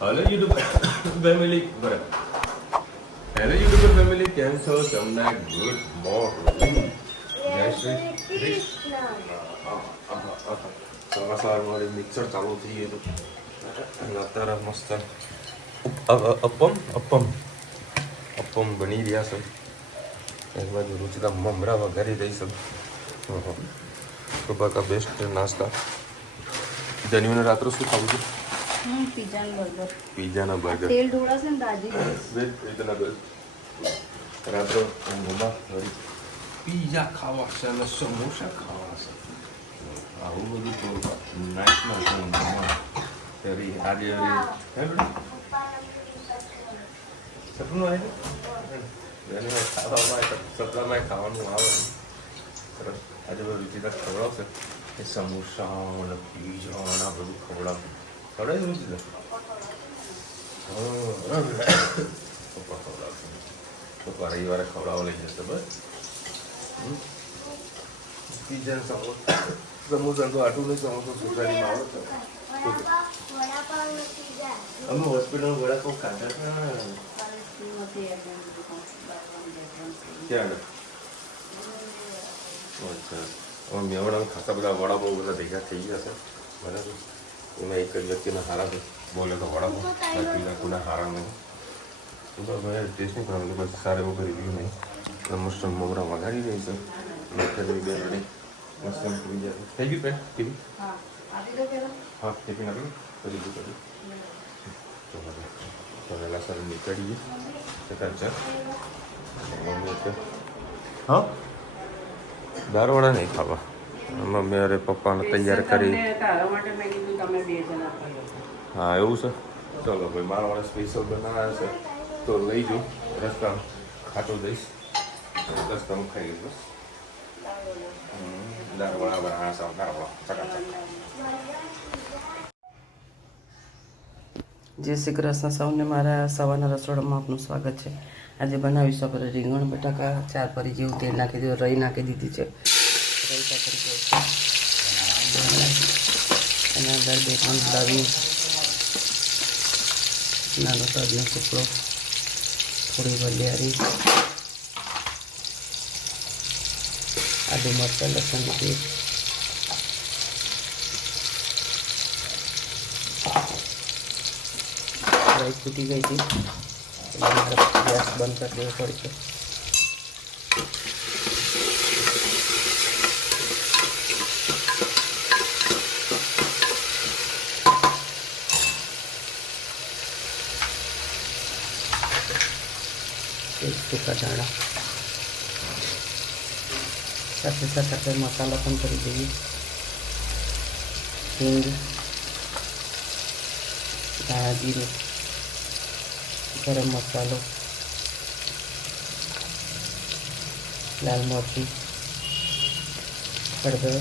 Hello YouTube family बराबर hello YouTube family કેમ છો તમને ગુડ મોર્નિંગ જય શ્રી કૃષ્ણ સવાર મારી મિક્સર ચાલુ થઈ ગયું હતું અત્યારે મસ્ત અપમ બની રહ્યા છે એક બાજુ રુચિતા મમરા વઘારી રહી છે સુબહ કા બેસ્ટ નાસ્તા જન્યુને રાત્રે શું ખાવું છે पिज्जा ना बर्गर तेल ढोड़ा से दादी इतना बस रात्रो मम्मा वरी पिज्जा खावा છે અને સમોસા ખાવા છે આવું બધું તો નાઇટમાં તો મમ્મા તેરી આજે સપનું આવે એને ખાવામાં ખાવાનું આવે સરસ આજે રુચિતા ખવડાવશે એ સમોસા અને પીઝા અને આ બધું ખવડાવશે ખવડાવી દીધું પપ્પા ખવડાવશે પપ્પા રવિવારે ખવડાવવા લઈ જશે બસ પીઝા સમોસા તો આટલું નહીં સમોસા સોસાયટીમાં આવે છે અમે હોસ્પિટલમાં વડાપાઉં ખાધા હતા ક્યાં અચ્છા અમે મેવડામાં ખાતા બધા વડાપાઉં બધા ભેગા થઈ ગયા છે બરાબર એમાં એક જ વ્યક્તિના હારા છે બોલે તો વડાપાઉં બાકી કોના હારા નહીં તો મેં ટેસ્ટ નહીં કરવાનું બસ સારા એવું કરી રિવ્યુ નહીં મસ્ત મોગરા વઘારી રહી છે મેં બે રેડી મસ્ત થઈ જાય થઈ ગયું પેન ટીવી હા ટિફિન આપી કરી દીધું તો વહેલા સર નીકળીએ ચકાચક હા દાળવડા નહીં ખાવા મમ્મી અરે પપ્પાને તૈયાર કરી હા એવું છે ચલો ભાઈ મારા વાળા સ્પેશિયલ બનાવ્યા છે તો લઈ જાઉં રસ્તામાં ખાટું દઈશ રસ્તામાં ખાઈ બસ દાળવડા બનાવ્યા છે દાળવડા ચકાચક જય શ્રી કૃષ્ણ સૌને મારા સવારના રસોડામાં આપનું સ્વાગત છે આજે બનાવીશું આપણે રીંગણ બટાકા 4 પરી જેવું તેલ નાખી દીધું રહી નાખી દીધી છે રહી કાકરી એના અંદર 2-3 લવિંગ નાનો તજનો ટુકડો થોડી વલિયારી આદુ મરચાં લસણ લીધી રાઈસ ફૂટી ગઈ હતી ગેસ બંધ કરી દેવો પડશે સૂકા દાણા સાથે સાથે આપણે મસાલા પણ કરી દઈએ હિંગ ધાણા જીરું ગરમ મસાલો લાલ મરચું હળદર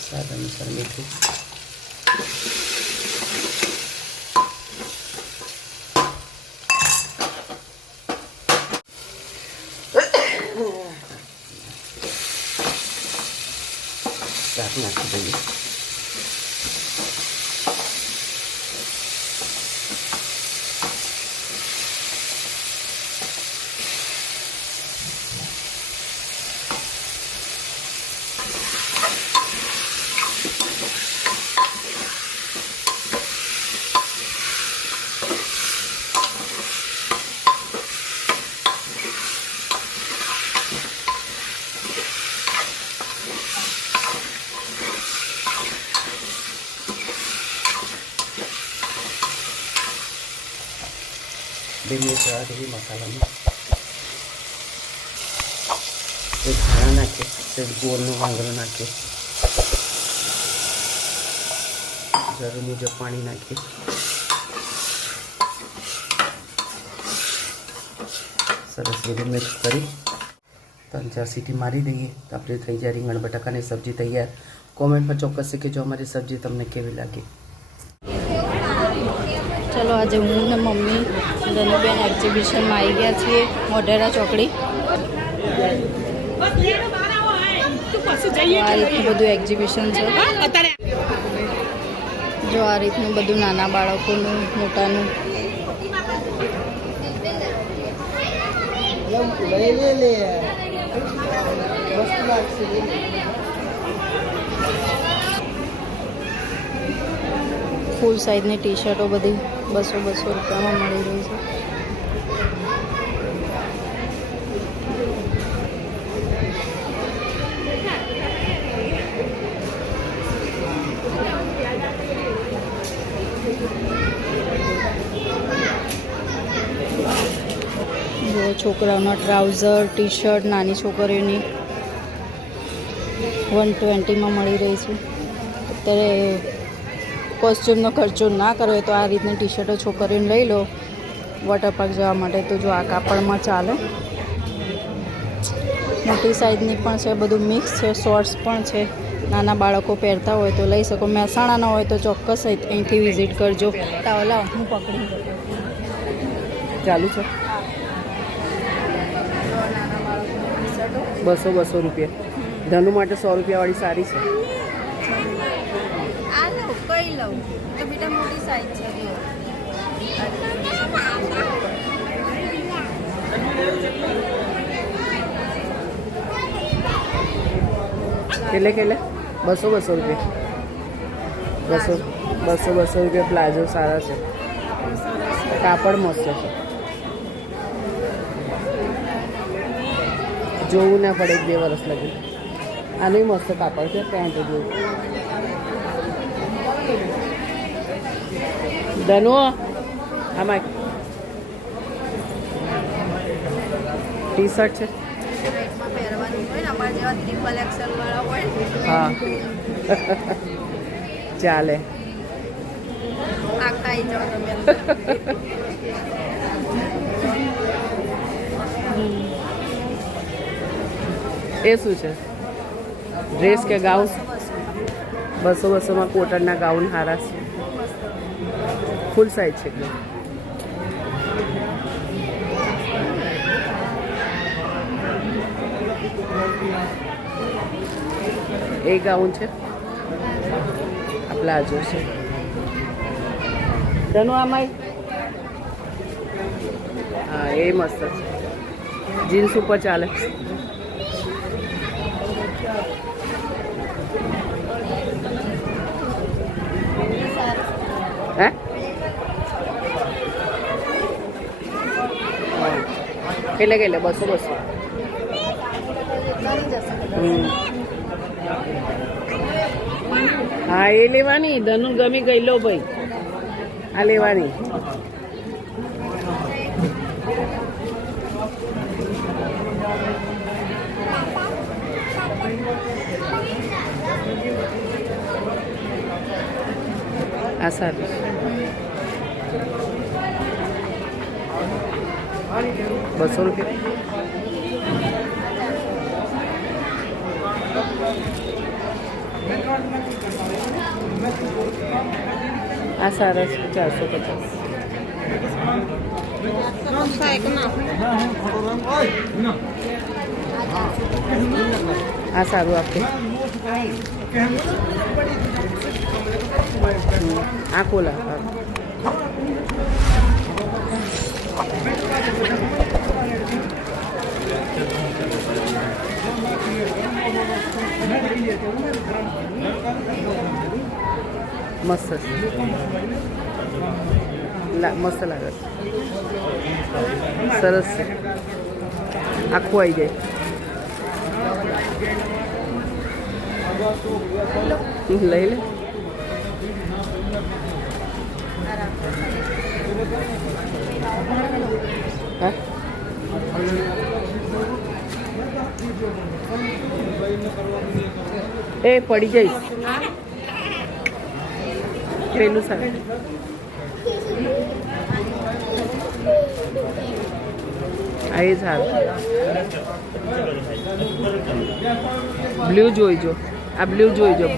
સ્વાદ અનુસાર મીઠું શાક નાખી દઈએ બે ચા જેવી મસાલામાં એક ધાણા નાખીએ એક ગોળનું વાંગરો નાખીએ જરૂર મુજબ પાણી નાખીએ સરસ રીતે મિક્સ કરી 3-4 સીટી મારી દઈએ તો આપણે થઈ જાય રીંગણ બટાકાની સબ્જી તૈયાર કોમેન્ટમાં ચોક્કસ કહેજો અમારી સબ્જી તમને કેવી લાગી ચલો આજે હું ને મમ્મી ધનુબેન એક્ઝિબિશનમાં આવી ગયા છીએ મોઢેરા ચોકડી આ રીતનું બધું એક્ઝિબિશન છે. જો આ રીતનું બધું નાના બાળકોનું મોટાનું. ફૂલ સાઇઝની ટી શર્ટો બધી 200 રૂપિયામાં મળી રહી છે. છોકરાઓના ટ્રાઉઝર ટી શર્ટ નાની છોકરીઓની 120માં મળી રહી છે. અત્યારે કોસ્ચ્યુમનો ખર્ચો ના કરવો હોય તો આ રીતની ટી શર્ટો છોકરીઓને લઈ લો વોટર પાર્ક જવા માટે. તો જો આ કાપડમાં ચાલે. મોટી સાઇઝની પણ છે, બધું મિક્સ છે. શોર્ટ્સ પણ છે. નાના બાળકો પહેરતા હોય તો લઈ શકો. મહેસાણાના હોય તો ચોક્કસ અહીંથી વિઝિટ કરજો. લાવ હું પકડી ચાલુ છે 200 રૂપિયા. ધનુ માટે 100 રૂપિયાવાળી સારી છે. આ લઉં કઈ લઉં તો બેટા મોટી સાઈઝ છે. કેટલે 200 રૂપિયા. 200 રૂપિયા પ્લાઝો સારા છે. કાપડ મસ્ત છે. જોવું ના પડે 2 વર્ષ લગી. આનું મસ્ત કાપડ છે. પેન્ટ જેવું. ધનો આમાં ટી શર્ટ છે. હા ચાલે. એ શું છે? ડ્રેસ કે ગાઉન? 200માં કોટનના ગાઉન સારા છે. ફૂલ સાઇઝ છે એકદમ. એ ગાઉન છે. આ પ્લાઝો છે. ધનુ આમાં હા એ મસ્ત છે. જીન્સ ઉપર ચાલે. હે કેટલે 200. હા એ લેવાની. ધનુ ગમી ગઈ લો ભાઈ. આ લેવાની. આ સારું. 200 રૂપિયા. આ સારા છે 450. આ સારું આપે. આ કોલા મસ્ત છે. મસ્ત લાગે છે. સરસ છે. આખું આવી જાય. લઈ લે. હા એ પડી જઈશ. પેલું સારું. આ એ સારું. બ્લુ જોઈજો. આ બ્લુ જોઈજો.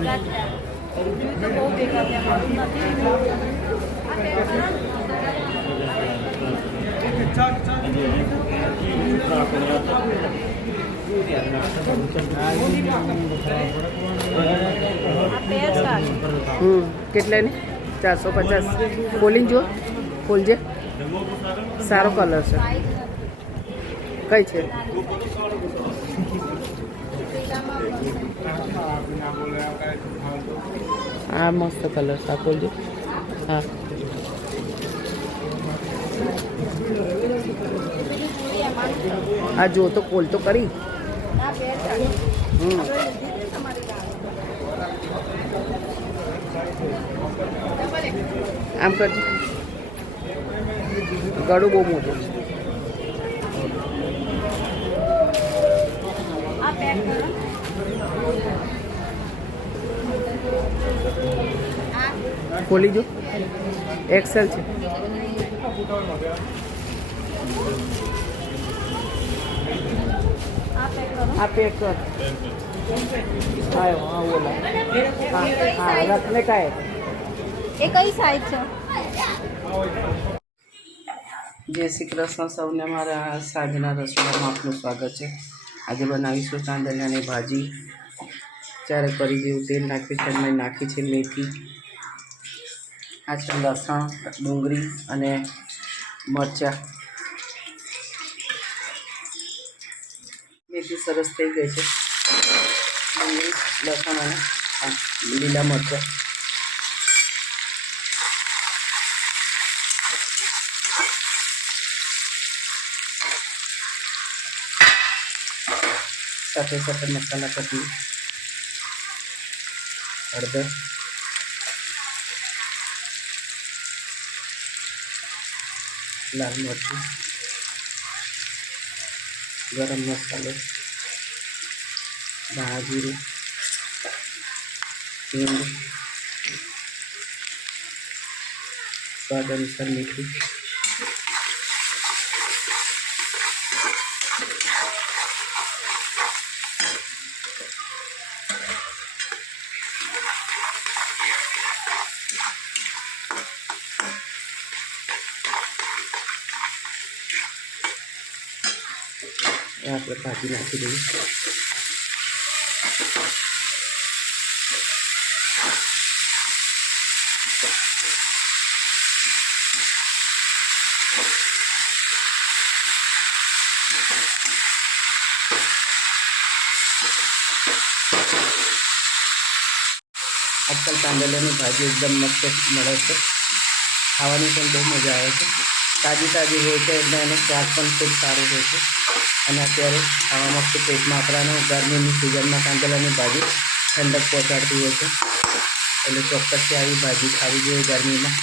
કેટલાની 450 ખોલીને જો ખોલજે સારો કલર છે કઈ છે આ મસ્ત કલર છે આ ખોલજો હા આ જો તો ખોલ તો કરી આમ કરજો ગળું બહુ મોટું છે ખોલી જો એક્સેલ છે આ પેક કર આયો હા બોલા હા રખને કાય એ કઈ સાઈઝ છે જય શ્રી કૃષ્ણ સૌને મારા સાંજના રસોડામાં આપનું સ્વાગત છે આજે બનાવીશું તાંદળિયાની ભાજી ચારે કરી જેવું તેલ નાખ્યું છે મેં નાખી છે મેથી આ છે લસણ ડુંગળી અને મરચાં મેથી સરસ થઈ ગઈ છે ડુંગળી લસણ અને લીલા મરચાં સાથે સાથે મસાલા કટી હળદર લાલ મરચું ગરમ મસાલો ધાણા જીરું હિંગ સ્વાદ અનુસાર મીઠું આપણે ભાજી નાખી દઈએ આજકાલ તાંદળિયાની ભાજી એકદમ મસ્ત મળે છે ખાવાની પણ બહુ મજા આવે છે તાજી તાજી હોય છે એટલે એનો સ્વાદ પણ ખૂબ સારો હોય છે અને અત્યારે ખાવામાં ખૂબ પેટમાં આપણાને ગરમીની સિઝનમાં તાંદળિયાની ભાજી ઠંડક પહોંચાડતી હોય છે એટલે ચોક્કસથી આવી ભાજી ખાવી જોઈએ ગરમીમાં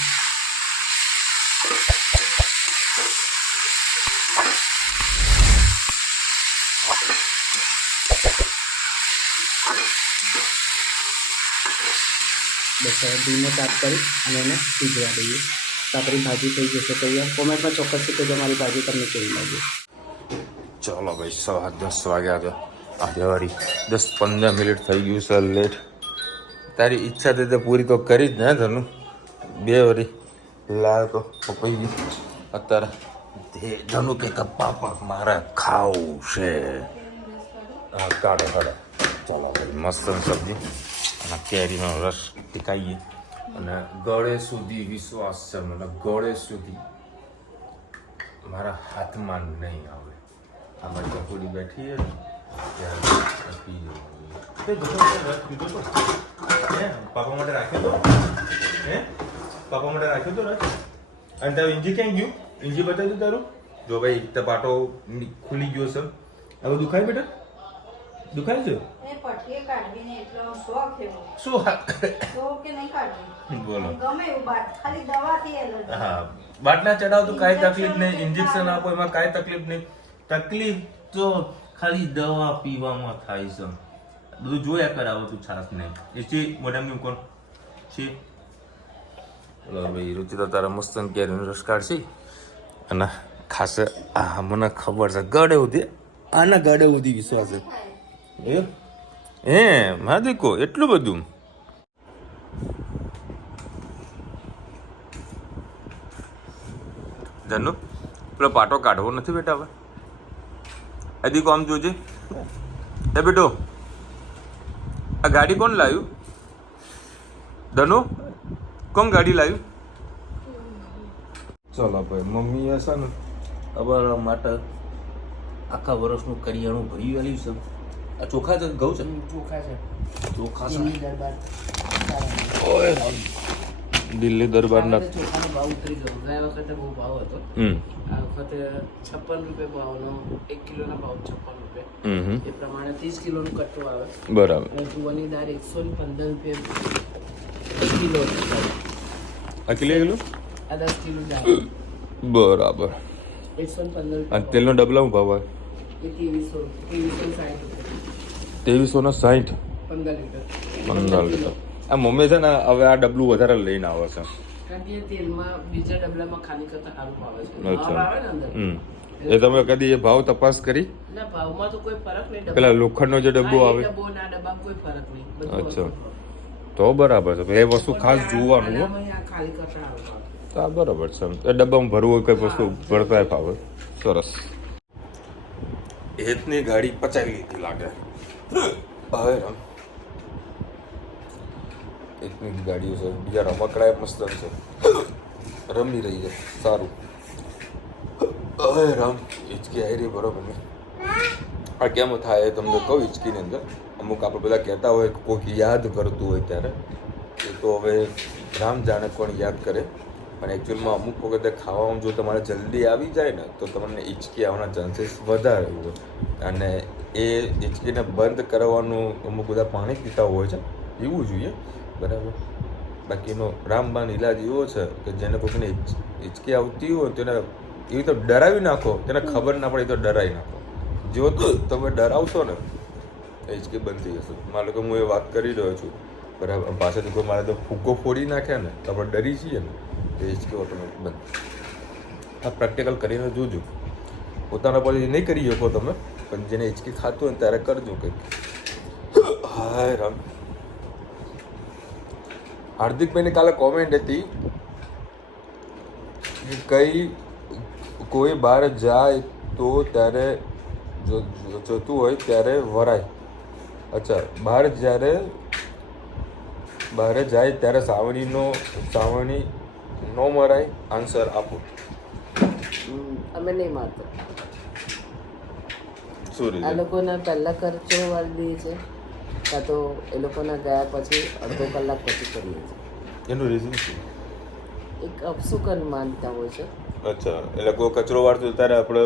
બસ હવે ધીમો તાપ કરી અને એને સીજવા દઈએ તો આપણી ભાજી થઈ જશે તૈયાર કોમેન્ટમાં ચોક્કસથી કહેજો મારી ભાજી તમને કેવી લાગી ચાલો ભાઈ 10:30 વાગ્યા છે આજે વળી 10-15 મિનિટ થઈ ગયું છે લેટ તારી ઈચ્છા થઈ તો પૂરી તો કરી જ ને ધનુ બે વળી લાવ તો પપઈ ગઈ અત્યારે ધનુ કે પાપા મારે ખાવું છે હા કાઢો કાઢો ચાલો ભાઈ મસ્ત સબ્જી અને કેરીનો રસ ટીકાઈએ અને ગળે સુધી વિશ્વાસ છે મને ગળે સુધી મારા હાથમાં નહીં આવે આમાં ચકોડી બેઠી છે ત્યારે પી પાપા માટે રાખ્યો તો હે પાપા માટે રાખ્યો તો રસ અને તારું ઇંજી ક્યાં ગયું ઇંજી બતાવ્યું તારું જો ભાઈ ટપાટો ખુલી ગયો છે હવે દુખાય બેટા દુખાય છે બોલો હા બાટલા ચડાવ તો કાંઈ તકલીફ નહીં ઇન્જેક્શન આપો એમાં કાંઈ તકલીફ નહીં તકલીફ તો ખાલી દવા પીવામાં થાય છે બધું જોયા કરાવો તું છાસ નહીં એ છે મોઢામાં કોણ છે ભાઈ રુચિ તો તારા મસ્ત કેરીનો રસ કાઢશે અને ખાસ આ મને ખબર છે ગળે સુધી આના ગળે સુધી વિશ્વાસ છે એ હા દેખો એટલું બધું ધનુ પેલો પાટો કાઢવો નથી બેટા હવે હજી કોમ જોજે એ બેટો આ ગાડી કોણ લાવ્યું? ધનુ કોણ ગાડી લાવ્યું? ચલો ભાઈ મમ્મી હશે ને અમારા માટે આખા વર્ષનું કરિયાણું ભરી આવ્યું છે. આ ચોખા છે ઘઉં છે? ચોખા છે. ચોખા છે. ઓય દિલ્હી દરબારના ચોખાનો ભાવ ઉતરી ગયો. ગયા વખતે બહુ ભાવ હતો. આ વખતે 56 રૂપિયા ભાવનો 1 કિલોના ભાવ 56 રૂપિયા. એ પ્રમાણે 30 કિલોનું કટ્ટો આવે. બરાબર. અને તુવરની દાળ 115 રૂપિયા કિલો. આ કિલો આ 10 કિલો દાળ. બરાબર. 115. અને તેલનો ડબલાનો ભાવ આવે? એ 2360 2360. 15 લીટર. 15 લીટર. આ મમ્મી છે ને હવે આ ડબલું વધારે લઈને આવે છે. કારણ કે તેલમાં બીજા ડબલામાં ખાલી કરતા સારું ભાવે છે. અચ્છા. ભાવ આવે ને અંદર. એ તમે કદી એ ભાવ તપાસ કરી? ના, ભાવમાં તો કોઈ ફરક નહીં. પેલા લોખંડનો જે ડબ્બો આવે ડબ્બો ના ડબ્બામાં કોઈ ફરક નહીં. બધું અચ્છા. વસ્તુ. તો બરાબર છે એ વસ્તુ ખાસ જોવાનું હો. આનામાં આ ખાલી કરતા આવે ભાવ. હા બરાબર છે એ ડબ્બામાં ભરવું હોય કઈ વસ્તુ ભરતા ફાવે. સરસ. હેતની ગાડી પચાવી લીધી લાગે. હવે હેતની ગાડીઓ છે બીજા રમકડા મસ્ત છે રમી રહી છે સારું. હવે રામ હિચકી આવી રહી બરોબર ને આ કેમ થાય એ તમને કહું. હિચકીની અંદર અમુક આપણે બધા કહેતા હોય કોઈક યાદ કરતું હોય ત્યારે એ તો હવે રામ જાણે કોણ યાદ કરે. પણ એકચ્યુઅલમાં અમુક વખતે ખાવામાં જો તમારે જલ્દી આવી જાય ને તો તમને હિચકી આવવાના ચાન્સીસ વધારે હોય. અને એ હિચકીને બંધ કરવાનું અમુક બધા પાણી પીતા હોય છે પીવું જોઈએ બરાબર. બાકીનો રામબાન ઇલાજ એવો છે કે જેને કોઈને હિચકી આવતી હોય તેને એવી તો ડરાવી નાખો તેને ખબર ના પડે તો ડરાવી નાખો. જો તમે ડરાવશો ને એ હિચકી બંધ થઈ જશે. માનો કે હું એ વાત કરી રહ્યો છું બરાબર પાછળથી કોઈ મારે તો ફૂકો ફોડી નાખે ને તો આપણે ડરી છીએ ને તો હિચકી ઓટોમેટિક બંધ. આ પ્રેક્ટિકલ કરીને જોજો. પોતાના પર નહીં કરી શકો તમે પણ જેને હિચકી ખાતું હોય ત્યારે કરજો કંઈક. હાય રામ. હાર્દિકભાઈની કાલે કોમેન્ટ હતી કે કઈ કોઈ બહાર જાય તો ત્યારે જતું હોય ત્યારે વરાય. અચ્છા બહાર જાય ત્યારે સાવણી નો મરાય. આન્સર આપો. અમે નહીં મારતા. શું આ રીતે? લોકોના પહેલા ખર્ચો વાળી દઈએ છે કાં તો એ લોકોના ગયા પછી અડધો કલાક પછી કરીએ છીએ. એનું રીઝન શું? એક અપશુકન માનતા હોય છે. અચ્છા એટલે કોઈ કચરો વાળતો ત્યારે આપણે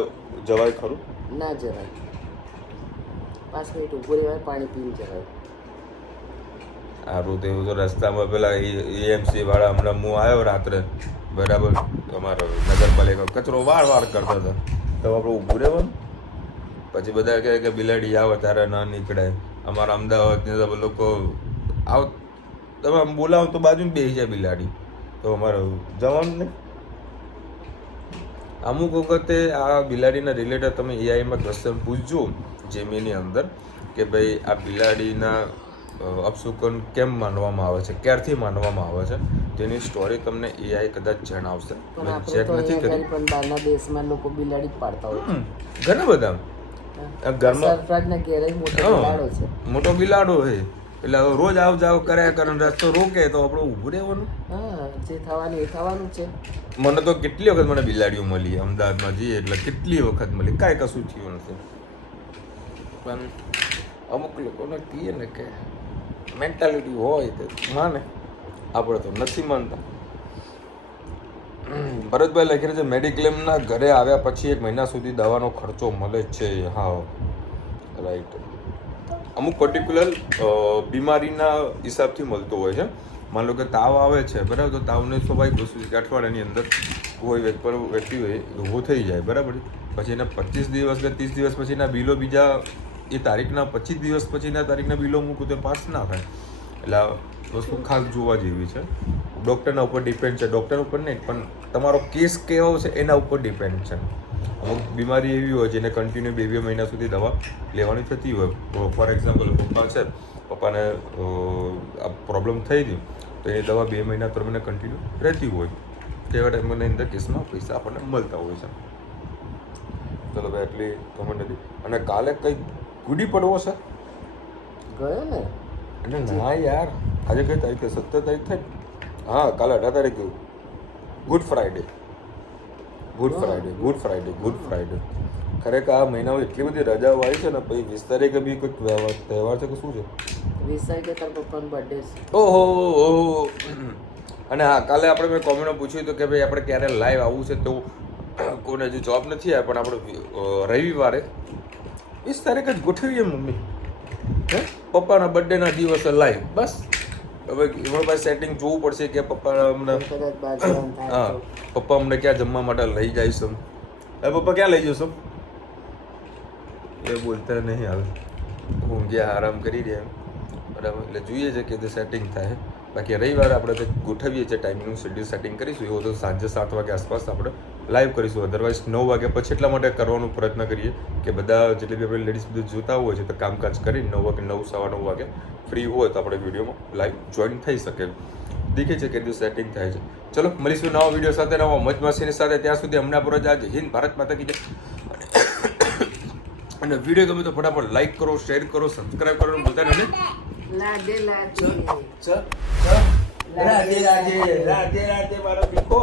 જવાય ખરું? ના જવાય. 5 મિનિટ ઊભું રહેવાય, પાણી પીને જવાય. સારું તેવું તો રસ્તામાં પેલા એએમસી વાળા હમણાં હું આવ્યો રાત્રે બરાબર અમારો નગરપાલિકા કચરો વાર કરતા હતા તો આપણે ઊભું રહેવાનું. પછી બધા કહે કે બિલાડી આવે ત્યારે ના નીકળે. અમારા અમદાવાદની તો લોકો આવ તમે આમ બોલાવો તો બાજુ બેસી જાય બિલાડી તો અમારે જવાનું નહીં. અમુક વખતે આ બિલાડીના રિલેટેડ તમે એઆઈમાં ક્વેશ્ચન પૂછજો જેમીની અંદર કે ભાઈ આ બિલાડીના અપશુકન કેમ માનવામાં આવે છે ક્યારથી માનવામાં આવે છે તેની સ્ટોરી તમને એઆઈ કદાચ જણાવશે. પણ મેં આપણે ચેક તો નથી અહીંયા કરી. ઘરે પણ બહારના દેશમાં લોકો બિલાડી જ પાડતા હોય છે. ઘણા બધા ઘરમાં સરફરાજના ઘેરે જ મોટો હા. બિલાડો છે. મોટો બિલાડો છે એટલે હવે રોજ આવ જાવ કર્યા કરે રસ્તો રોકે તો આપણે ઊભું રહેવાનું. હા, જે થવાનું એ થવાનું છે. મને તો કેટલી વખત મને બિલાડીઓ મળી અમદાવાદમાં જઈએ એટલે કેટલી વખત મળી કાંઈ કશું થયું નથી. પણ અમુક લોકોને કહીએ ને કે મેન્ટાલિટી હોય તો માને આપણે તો નથી માનતા. ભરતભાઈ લખી રહ્યા છે મેડિક્લેમના ઘરે આવ્યા પછી 1 મહિના સુધી દવાનો ખર્ચો મળે છે. હા રાઈટ. અમુક પર્ટિક્યુલર બીમારીના હિસાબથી મળતો હોય છે. માન લો કે તાવ આવે છે બરાબર તો તાવને સ્વાભાવિક વસ્તુ છે કે અઠવાડિયાની અંદર કોઈ વ્યક્તિ હોય ઊભો થઈ જાય બરાબર પછી એના 25 દિવસ કે 30 દિવસ પછીના બિલો બીજા એ તારીખના 25 દિવસ પછીના તારીખના બિલો મૂકું તો પાસ ના થાય. એટલે આ વસ્તુ ખાસ જોવા જેવી છે. ડૉક્ટરના ઉપર ડિપેન્ડ છે. ડૉક્ટર ઉપર નહીં પણ તમારો કેસ કેવો છે એના ઉપર ડિપેન્ડ છે. અમુક બીમારી એવી હોય જેને કન્ટિન્યુ 2 મહિના સુધી દવા લેવાની થતી હોય. ફોર એક્ઝામ્પલ પપ્પા છે પપ્પાને આ પ્રોબ્લેમ થઈ ગયું તો એ દવા 2 મહિના પ્રમાણે કન્ટિન્યુ રહેતી હોય તેવા ટાઈમની અંદર કેસમાં પૈસા આપણને મળતા હોય છે. ચલો ભાઈ એટલી કમેન્ટ હતી. અને કાલે કંઈક ગુડી પડવો છે ગયો ને એટલે ના યાર આજે કઈ તારીખ 17 તારીખ થઈ હા કાલે 18 તારીખ ગુડ ફ્રાઈડે ખરેખર આ મહિનામાં એટલી બધી રજાઓ આવી છે ને પછી 20 તારીખે બી કોઈ તહેવાર છે કે શું છે 20 તારીખે તારા પપ્પાનો બર્થડે છે ઓહો અને હા કાલે આપણે મેં કોમેન્ટમાં પૂછ્યું હતું કે ભાઈ આપણે ક્યારે લાઈવ આવવું છે તો કોઈને હજુ જોબ નથી આવ્યા પણ આપણે રવિવારે 20 તારીખે જ ગોઠવીએ મમ્મી હે પપ્પાના બર્થડેના દિવસે લાઈવ બસ હવે એમાં પાસે સેટિંગ જોવું પડશે કે પપ્પા અમને કદાચ બહાર જવાનું થાય હા પપ્પા અમને ક્યાં જમવા માટે લઈ જઈશું હવે પપ્પા ક્યાં લઈ જશો એ બોલતા નહીં હાલ ઊંઘ્યા આરામ કરી રહ્યા બરાબર એટલે જોઈએ છે કે તે સેટિંગ થાય બાકી રવિવારે આપણે તે ગોઠવીએ છીએ ટાઈમિંગનું શેડ્યુલ સેટિંગ કરીશું એવું તો સાંજે 7 વાગે આસપાસ આપણે લાઈવ કરીશું અધરવાઇઝ 9 વાગ્યા પછી એટલા માટે કરવાનો પ્રયત્ન કરીએ કે બધા જેટલી બી આપણે લેડીઝ બધું જોતા હોય છે તો કામકાજ કરી 9 વાગે 9:15 વાગે ફ્રી હોય તો આપણે વિડીયોમાં લાઈવ જોઈન થઈ શકે દેખે છે કે દિવસ સેટિંગ થાય છે ચલો મળીશું નવા વિડીયો સાથે નવા મોજ મસ્તીની સાથે ત્યાં સુધી હમણાં પર જ આજે હિન્દ ભારત માતા કી જય અને વિડીયો ગમે તો ફટાફટ લાઈક કરો શેર કરો સબસ્ક્રાઇબ કરો ભૂલતા નહીં લાગે રાધે રાધે રાધે રાધે મારો દીકો